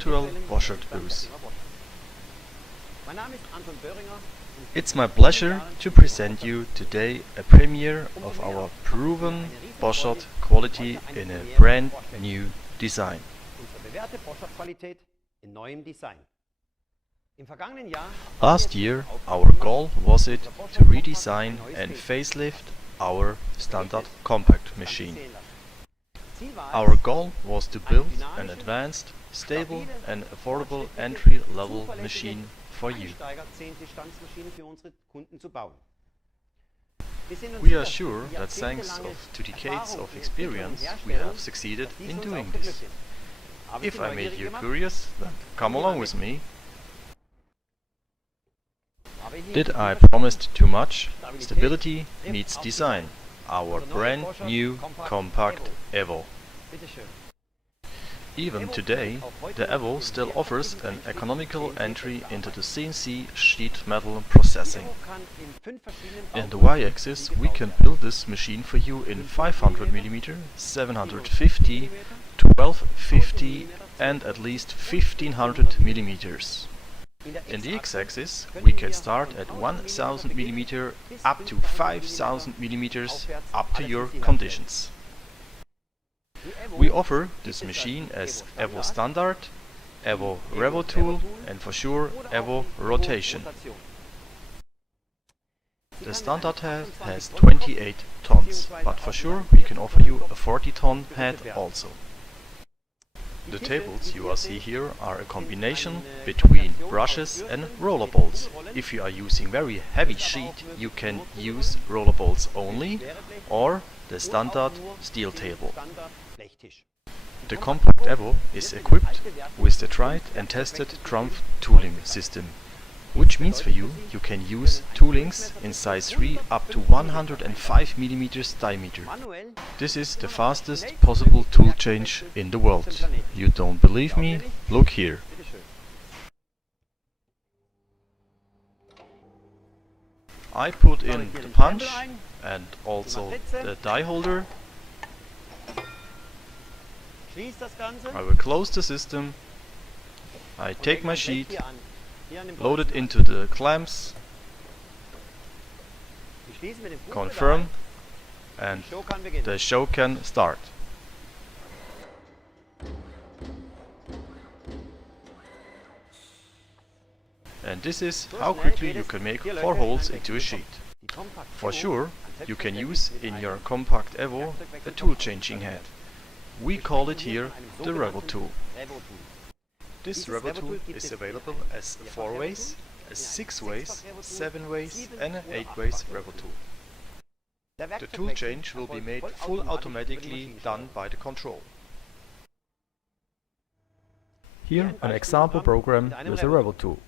virtual Boschert booth. It's my pleasure to present you today a premiere of our proven Boschert quality in a brand new design. Last year our goal was it to redesign and facelift our standard compact machine. Our goal was to build an advanced, stable and affordable entry-level machine for you. We are sure that thanks to decades of experience we have succeeded in doing this. If I made you curious, then come along with me. Did I promised too much? Stability meets design. Our brand new compact Evo. Even today, the Evo still offers an economical entry into the CNC sheet metal processing. In the Y-axis we can build this machine for you in 500mm, 750, 1250 and at least 1500mm. In the X-axis we can start at 1000mm up to 5000mm up to your conditions. We offer this machine as Evo Standard, Evo Revo Tool and for sure Evo Rotation. The standard head has 28 tons, but for sure we can offer you a 40-ton head also. The tables you see here are a combination between brushes and roller bolts. If you are using very heavy sheet, you can use roller bolts only or the standard steel table. The compact Evo is equipped with the tried and tested Trump tooling system, which means for you, you can use toolings in size 3 up to 105mm diameter. This is the fastest possible tool change in the world. You don't believe me? Look here. I put in the punch and also the die holder. I will close the system. I take my sheet, load it into the clamps, confirm, and the show can start. And this is how quickly you can make 4 holes into a sheet. For sure, you can use in your compact Evo a tool changing head. We call it here the Revo tool. This Revo tool is available as 4 ways, a 6 ways, 7 ways and an 8 ways Revo tool. The tool change will be made full automatically done by the control. Here an example program with a Revo tool.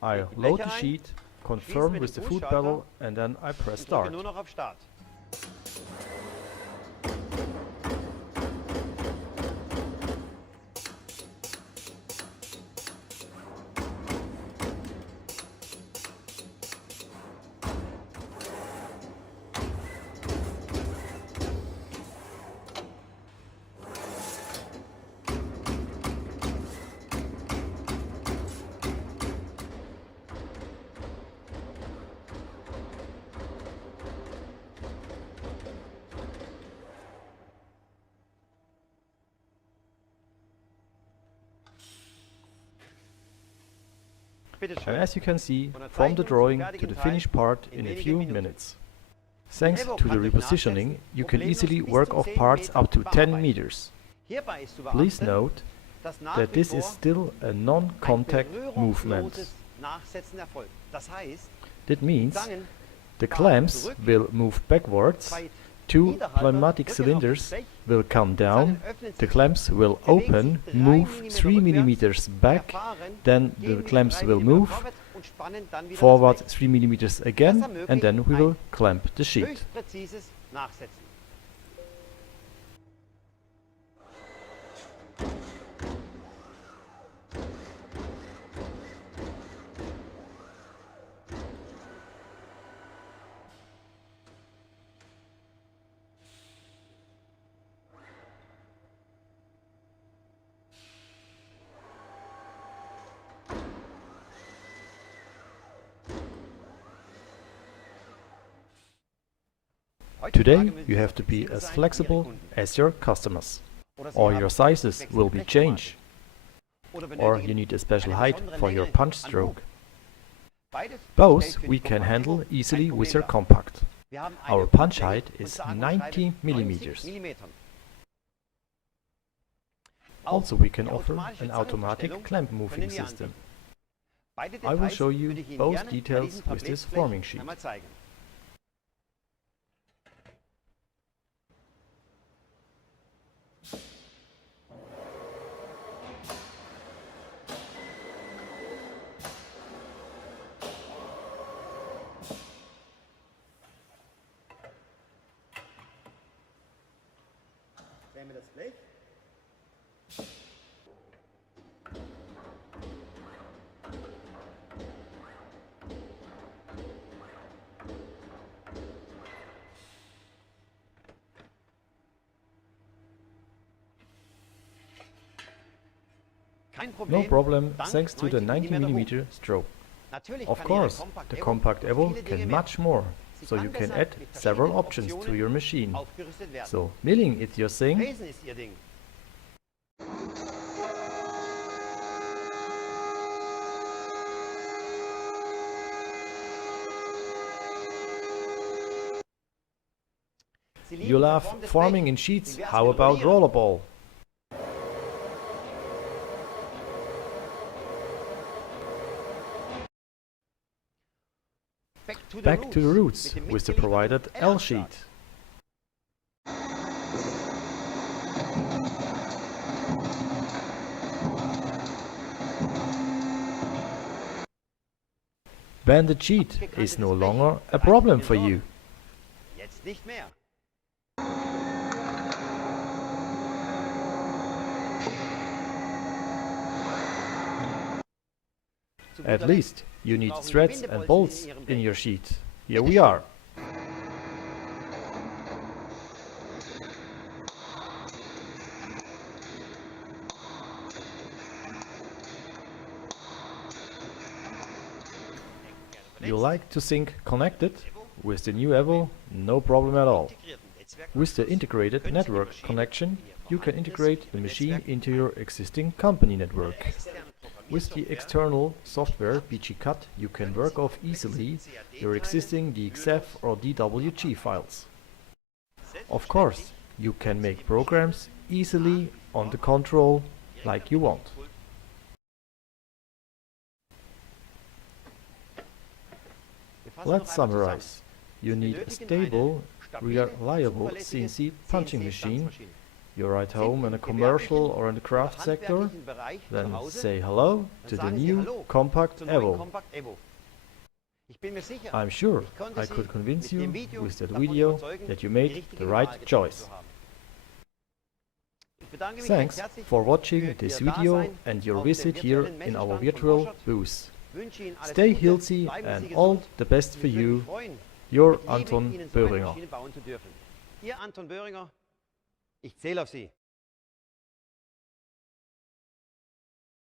I load the sheet, confirm with the foot pedal and then I press start. And as you can see, from the drawing to the finished part in a few minutes. Thanks to the repositioning, you can easily work off parts up to 10 meters. Please note that this is still a non-contact movement. That means the clamps will move backwards, 2 pneumatic cylinders will come down, the clamps will open, move 3 millimeters back, then the clamps will move forward 3 millimeters again, and then we will clamp the sheet. Today you have to be as flexible as your customers, or your sizes will be changed, or you need a special height for your punch stroke. Both we can handle easily with your compact. Our punch height is 90 millimeters. Also we can offer an automatic clamp moving system. I will show you both details with this forming sheet. Drehen wir das Blech. No problem, thanks to the 90 mm stroke. Of course, the Compact Evo can much more, so you can add several options to your machine. So, milling is your thing? You love forming in sheets, how about rollerball? Back to the roots with the provided L sheet. Banded sheet is no longer a problem for you. Jetzt nicht mehr. At least you need threads and bolts in your sheet. Here we are. You like to think connected? With the new Evo, no problem at all. With the integrated network connection, you can integrate the machine into your existing company network. With the external software BG-Cut, you can work off easily your existing DXF or DWG files. Of course, you can make programs easily on the control like you want. Let's summarize. You need a stable, reliable CNC punching machine. You're at home in a commercial or in the craft sector, then say hello to the new Compact Evo. I'm sure I could convince you with that video that you made the right choice. Thanks for watching this video and your visit here in our virtual booth. Stay healthy and all the best for you. Your Anton Böhringer. Ihr Anton Böhringer, ich zähle auf Sie.